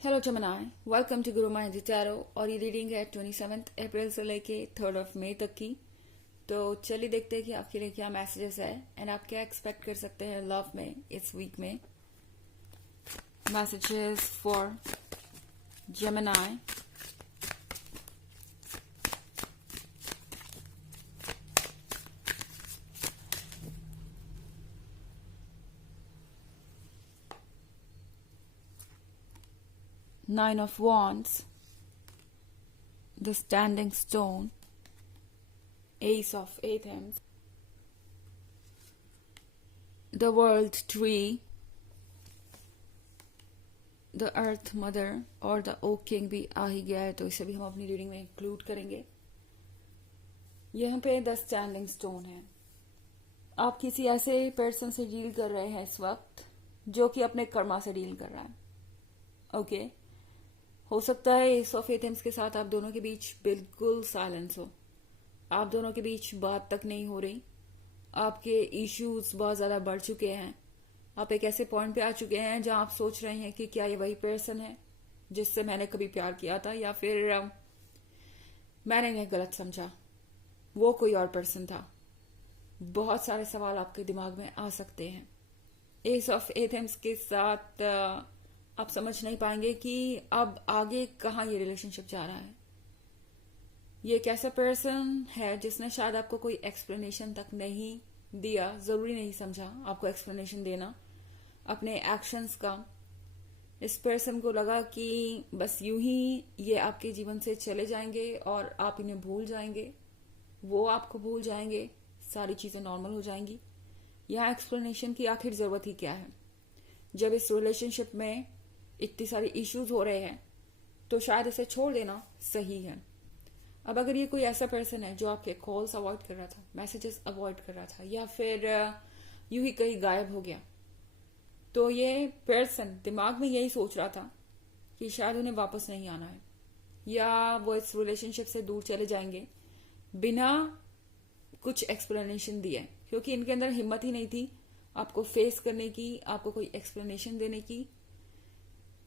Hello Gemini, welcome to Guru mind tarot. और ये reading है 27 अप्रैल से लेके 3 मई तक की। तो चलिए देखते हैं कि आपके लिए क्या मैसेजेस है एंड आप क्या एक्सपेक्ट कर सकते हैं लव में इस वीक में। Messages for Gemini. Nine of Wands, the Standing Stone, Ace of Athens, the World Tree, the Earth Mother और the Oak King भी आ ही गया है, तो इसे भी हम अपनी रीडिंग में इंक्लूड करेंगे। यहाँ पे द स्टैंडिंग स्टोन है। आप किसी ऐसे पर्सन से डील कर रहे हैं इस वक्त जो कि अपने कर्मा से डील कर रहा है। ओके, हो सकता है एस ऑफ एथेम्स के साथ आप दोनों के बीच बिल्कुल साइलेंस हो, आप दोनों के बीच बात तक नहीं हो रही, आपके इश्यूज बहुत ज्यादा बढ़ चुके हैं, आप एक ऐसे पॉइंट पे आ चुके हैं जहां आप सोच रहे हैं कि क्या ये वही पर्सन है जिससे मैंने कभी प्यार किया था, या फिर मैंने इन्हें गलत समझा, वो कोई और पर्सन था। बहुत सारे सवाल आपके दिमाग में आ सकते हैं। एस ऑफ एथेम्स के साथ आप समझ नहीं पाएंगे कि अब आगे कहाँ ये रिलेशनशिप जा रहा है। ये एक ऐसा पर्सन है जिसने शायद आपको कोई एक्सप्लेनेशन तक नहीं दिया, जरूरी नहीं समझा आपको एक्सप्लेनेशन देना अपने एक्शंस का। इस पर्सन को लगा कि बस यूं ही ये आपके जीवन से चले जाएंगे और आप इन्हें भूल जाएंगे, वो आपको भूल जाएंगे, सारी चीजें नॉर्मल हो जाएंगी। यहाँ एक्सप्लेनेशन की आखिर जरूरत ही क्या है जब इस रिलेशनशिप में इतनी सारी इश्यूज हो रहे हैं, तो शायद इसे छोड़ देना सही है। अब अगर ये कोई ऐसा पर्सन है जो आपके कॉल्स अवॉइड कर रहा था, मैसेजेस अवॉइड कर रहा था, या फिर यूं ही कहीं गायब हो गया, तो ये पर्सन दिमाग में यही सोच रहा था कि शायद उन्हें वापस नहीं आना है, या वो इस रिलेशनशिप से दूर चले जाएंगे बिना कुछ एक्सप्लेनेशन दिए, क्योंकि इनके अंदर हिम्मत ही नहीं थी आपको फेस करने की, आपको कोई एक्सप्लेनेशन देने की।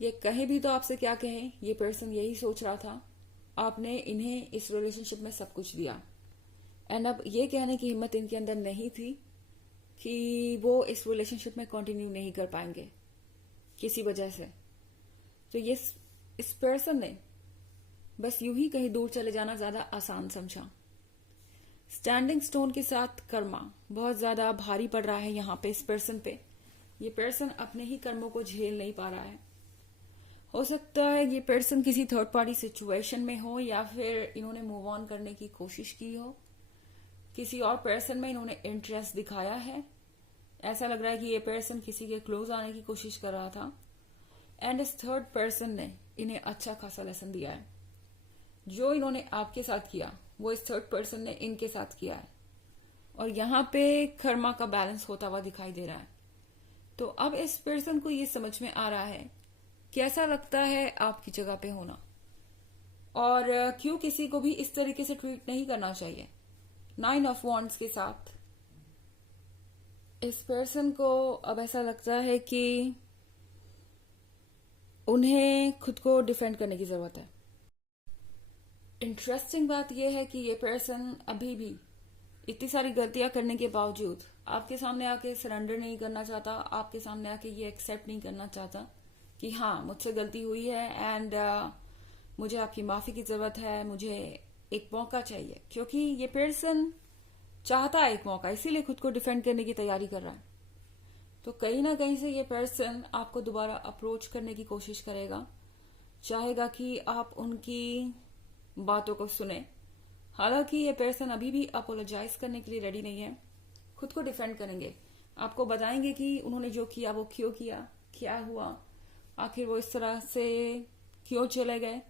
ये कहे भी तो आपसे क्या कहे, ये पर्सन यही सोच रहा था। आपने इन्हें इस रिलेशनशिप में सब कुछ दिया एंड अब ये कहने की हिम्मत इनके अंदर नहीं थी कि वो इस रिलेशनशिप में कंटिन्यू नहीं कर पाएंगे किसी वजह से। तो ये इस पर्सन ने बस यूं ही कहीं दूर चले जाना ज्यादा आसान समझा। स्टैंडिंग स्टोन के साथ कर्मा बहुत ज्यादा भारी पड़ रहा है यहाँ पे इस पर्सन पे। ये पर्सन अपने ही कर्मों को झेल नहीं पा रहा है। हो सकता है ये पर्सन किसी थर्ड पार्टी सिचुएशन में हो, या फिर इन्होंने मूव ऑन करने की कोशिश की हो, किसी और पर्सन में इन्होंने इंटरेस्ट दिखाया है। ऐसा लग रहा है कि ये पर्सन किसी के क्लोज आने की कोशिश कर रहा था एंड इस थर्ड पर्सन ने इन्हें अच्छा खासा लेसन दिया है। जो इन्होंने आपके साथ किया वो इस थर्ड पर्सन ने इनके साथ किया है, और यहाँ पे कर्मा का बैलेंस होता हुआ दिखाई दे रहा है। तो अब इस पर्सन को ये समझ में आ रहा है कैसा लगता है आपकी जगह पे होना, और क्यों किसी को भी इस तरीके से ट्रीट नहीं करना चाहिए। 9 ऑफ वॉन्ड्स के साथ इस पर्सन को अब ऐसा लगता है कि उन्हें खुद को डिफेंड करने की जरूरत है। इंटरेस्टिंग बात यह है कि ये पर्सन अभी भी इतनी सारी गलतियां करने के बावजूद आपके सामने आके सरेंडर नहीं करना चाहता, आपके सामने आके ये एक्सेप्ट नहीं करना चाहता कि हाँ मुझसे गलती हुई है एंड मुझे आपकी माफी की जरूरत है, मुझे एक मौका चाहिए। क्योंकि ये पर्सन चाहता है एक मौका, इसीलिए खुद को डिफेंड करने की तैयारी कर रहा है। तो कहीं ना कहीं से ये पर्सन आपको दोबारा अप्रोच करने की कोशिश करेगा, चाहेगा कि आप उनकी बातों को सुने। हालांकि ये पर्सन अभी भी अपोलोजाइज करने के लिए रेडी नहीं है, खुद को डिफेंड करेंगे, आपको बताएंगे कि उन्होंने जो किया वो क्यों किया, क्या हुआ, आखिर वो इस तरह से क्यों चले गए,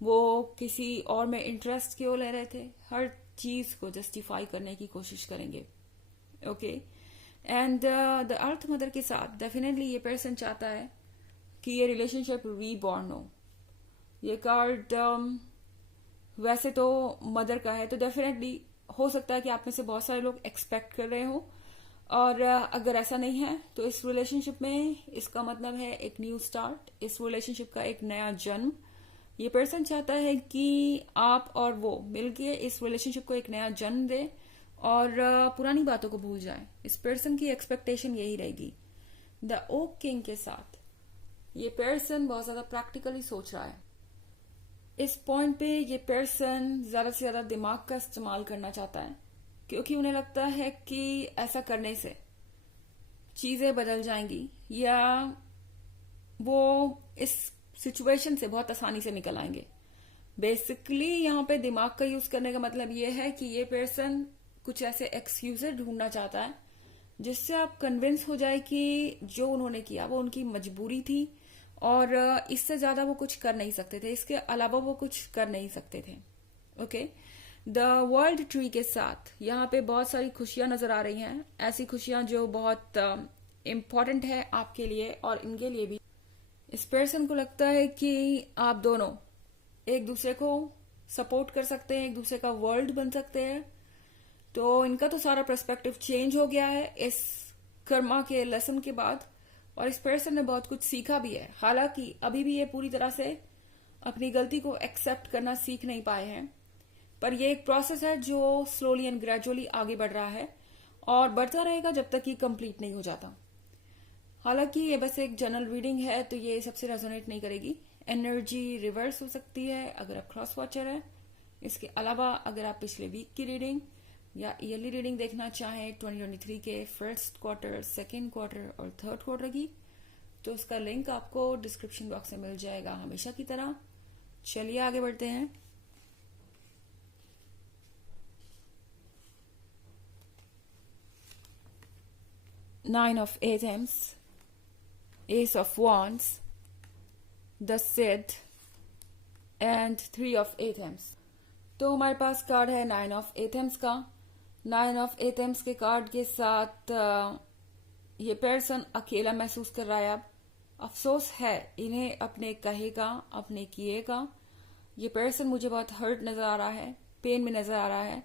वो किसी और में इंटरेस्ट क्यों ले रहे थे। हर चीज को जस्टिफाई करने की कोशिश करेंगे। Okay, and the earth mother के साथ डेफिनेटली ये पर्सन चाहता है कि ये रिलेशनशिप रीबॉर्न हो। ये कार्ड वैसे तो मदर का है, तो डेफिनेटली हो सकता है कि आप में से बहुत सारे लोग एक्सपेक्ट कर रहे हो और अगर ऐसा नहीं है तो इस रिलेशनशिप में इसका मतलब है एक न्यू स्टार्ट, इस रिलेशनशिप का एक नया जन्म। ये पर्सन चाहता है कि आप और वो मिलके इस रिलेशनशिप को एक नया जन्म दे और पुरानी बातों को भूल जाए। इस पर्सन की एक्सपेक्टेशन यही रहेगी। द ओक किंग के साथ ये पर्सन बहुत ज्यादा प्रैक्टिकली सोच रहा है। इस पॉइंट पे ये पर्सन ज्यादा से ज्यादा दिमाग का इस्तेमाल करना चाहता है, क्योंकि उन्हें लगता है कि ऐसा करने से चीजें बदल जाएंगी या वो इस सिचुएशन से बहुत आसानी से निकल आएंगे। बेसिकली यहाँ पे दिमाग का यूज करने का मतलब ये है कि ये पर्सन कुछ ऐसे एक्सक्यूजेस ढूंढना चाहता है जिससे आप कन्विंस हो जाए कि जो उन्होंने किया वो उनकी मजबूरी थी और इससे ज्यादा वो कुछ कर नहीं सकते थे, इसके अलावा वो कुछ कर नहीं सकते थे। ओके, द वर्ल्ड ट्री के साथ यहाँ पे बहुत सारी खुशियां नजर आ रही हैं, ऐसी खुशियां जो बहुत इम्पोर्टेंट है आपके लिए और इनके लिए भी। इस पर्सन को लगता है कि आप दोनों एक दूसरे को सपोर्ट कर सकते हैं, एक दूसरे का वर्ल्ड बन सकते हैं। तो इनका तो सारा पर्सपेक्टिव चेंज हो गया है इस कर्मा के लेसन के बाद, और इस पर्सन ने बहुत कुछ सीखा भी है। हालांकि अभी भी ये पूरी तरह से अपनी गलती को एक्सेप्ट करना सीख नहीं पाए हैं, पर ये एक प्रोसेस है जो स्लोली एंड ग्रेजुअली आगे बढ़ रहा है और बढ़ता रहेगा जब तक ये कंप्लीट नहीं हो जाता। हालांकि ये बस एक जनरल रीडिंग है तो ये सबसे रेजोनेट नहीं करेगी। एनर्जी रिवर्स हो सकती है अगर आप क्रॉस वॉचर है। इसके अलावा अगर आप पिछले वीक की रीडिंग या ईयरली रीडिंग देखना चाहें 2023 के फर्स्ट क्वार्टर, सेकेंड क्वार्टर और थर्ड क्वार्टर की, तो उसका लिंक आपको डिस्क्रिप्शन बॉक्स में मिल जाएगा हमेशा की तरह। चलिए आगे बढ़ते हैं। Nine of athames, ace of wands, the sid and three of athames. तो हमारे पास कार्ड है नाइन ऑफ एथेम्स का। नाइन ऑफ एथेम्स के कार्ड के साथ ये पर्सन अकेला महसूस कर रहा है। अब अफसोस है इन्हें अपने कहे का, अपने किए का। ये पर्सन मुझे बहुत हर्ट नजर आ रहा है, पेन में नजर आ रहा है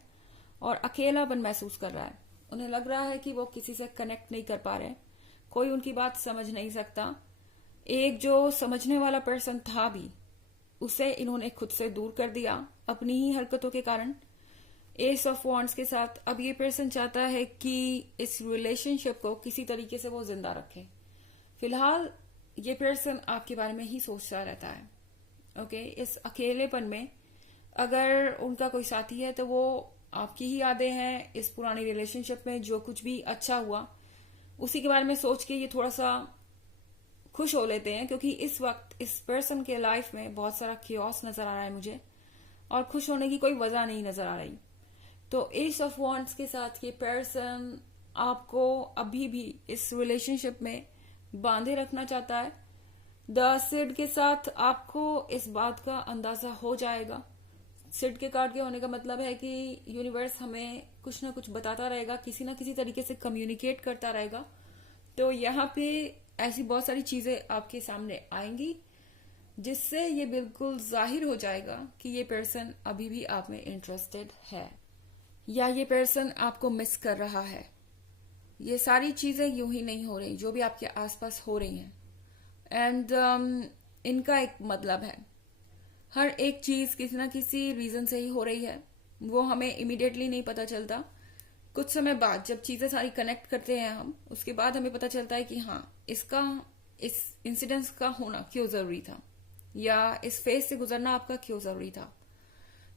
और अकेलापन महसूस कर रहा है। उन्हें लग रहा है कि वो किसी से कनेक्ट नहीं कर पा रहे, कोई उनकी बात समझ नहीं सकता। एक जो समझने वाला पर्सन था भी, उसे इन्होंने खुद से दूर कर दिया अपनी ही हरकतों के कारण। एस ऑफ वॉन्ड्स के साथ अब ये पर्सन चाहता है कि इस रिलेशनशिप को किसी तरीके से वो जिंदा रखे। फिलहाल ये पर्सन आपके बारे में ही सोचता रहता है। ओके, इस अकेलेपन में अगर उनका कोई साथी है तो वो आपकी ही यादें हैं। इस पुरानी रिलेशनशिप में जो कुछ भी अच्छा हुआ उसी के बारे में सोच के ये थोड़ा सा खुश हो लेते हैं, क्योंकि इस वक्त इस पर्सन के लाइफ में बहुत सारा क्योस नजर आ रहा है मुझे और खुश होने की कोई वजह नहीं नजर आ रही। तो एस ऑफ वॉन्ड्स के साथ ये पर्सन आपको अभी भी इस रिलेशनशिप में बांधे रखना चाहता है। द सिड के साथ आपको इस बात का अंदाजा हो जाएगा। सिड के कार्ड के होने का मतलब है कि यूनिवर्स हमें कुछ ना कुछ बताता रहेगा, किसी ना किसी तरीके से कम्युनिकेट करता रहेगा। तो यहाँ पे ऐसी बहुत सारी चीजें आपके सामने आएंगी जिससे ये बिल्कुल जाहिर हो जाएगा कि ये पर्सन अभी भी आप में इंटरेस्टेड है या ये पर्सन आपको मिस कर रहा है। ये सारी चीजें यूं ही नहीं हो रही जो भी आपके आसपास हो रही हैं, एंड इनका एक मतलब है। हर एक चीज किसी ना किसी रीजन से ही हो रही है, वो हमें इमीडिएटली नहीं पता चलता। कुछ समय बाद जब चीजें सारी कनेक्ट करते हैं हम, उसके बाद हमें पता चलता है कि हाँ, इस इंसिडेंस का होना क्यों जरूरी था या इस फेज से गुजरना आपका क्यों जरूरी था।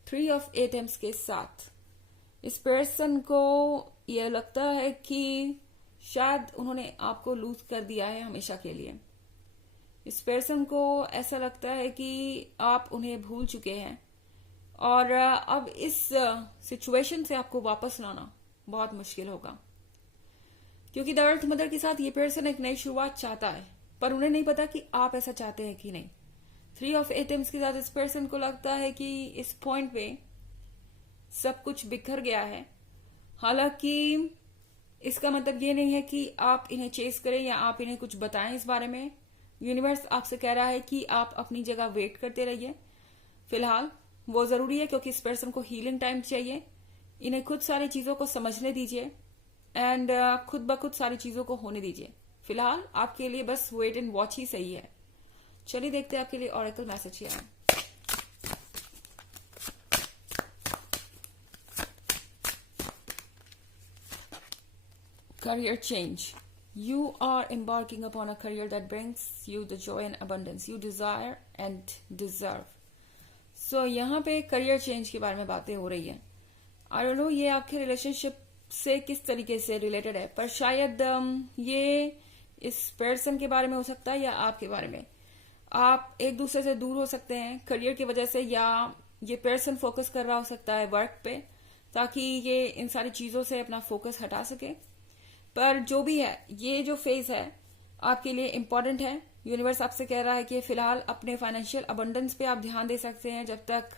थ्री ऑफ एथेम्स के साथ इस पर्सन को यह लगता है कि शायद उन्होंने आपको लूज कर दिया है हमेशा के लिए। इस पर्सन को ऐसा लगता है कि आप उन्हें भूल चुके हैं और अब इस सिचुएशन से आपको वापस लाना बहुत मुश्किल होगा, क्योंकि द अर्थ मदर के साथ ये पर्सन एक नई शुरुआत चाहता है, पर उन्हें नहीं पता कि आप ऐसा चाहते हैं कि नहीं। थ्री ऑफ एथेम्स के साथ इस पर्सन को लगता है कि इस पॉइंट पे सब कुछ बिखर गया है। हालांकि इसका मतलब ये नहीं है कि आप इन्हें चेस करें या आप इन्हें कुछ बताएं इस बारे में। यूनिवर्स आपसे कह रहा है कि आप अपनी जगह वेट करते रहिए। फिलहाल वो जरूरी है क्योंकि इस पर्सन को हीलिंग टाइम चाहिए। इन्हें खुद सारी चीजों को समझने दीजिए एंड खुद ब खुद सारी चीजों को होने दीजिए। फिलहाल आपके लिए बस वेट एंड वॉच ही सही है। चलिए देखते हैं आपके लिए ऑरेकल मैसेज क्या है। Career change. You are embarking upon a career that brings you the joy and abundance you desire and deserve. So यहाँ पे करियर चेंज के बारे में बातें हो रही है। I don't know ये आपके रिलेशनशिप से किस तरीके से रिलेटेड है, पर शायद ये इस पर्सन के बारे में हो सकता है या आपके बारे में। आप एक दूसरे से दूर हो सकते हैं करियर की वजह से, या ये पर्सन फोकस कर रहा हो सकता है वर्क पे, ताकि ये इन सारी चीजों से अपना फोकस हटा सके। पर जो भी है, ये जो फेज है आपके लिए इम्पोर्टेंट है। यूनिवर्स आपसे कह रहा है कि फिलहाल अपने फाइनेंशियल अबंडेंस पे आप ध्यान दे सकते हैं जब तक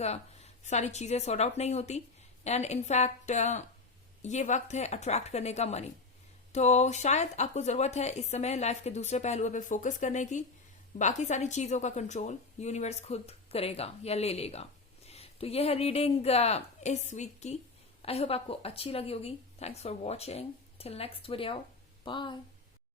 सारी चीजें सॉर्ट आउट नहीं होती। एंड इनफैक्ट ये वक्त है अट्रैक्ट करने का मनी। तो शायद आपको जरूरत है इस समय लाइफ के दूसरे पहलुओं पे फोकस करने की। बाकी सारी चीजों का कंट्रोल यूनिवर्स खुद करेगा या ले लेगा। तो ये है रीडिंग इस वीक की। आई होप आपको अच्छी लगी होगी। Thanks for watching. Till next video. Bye.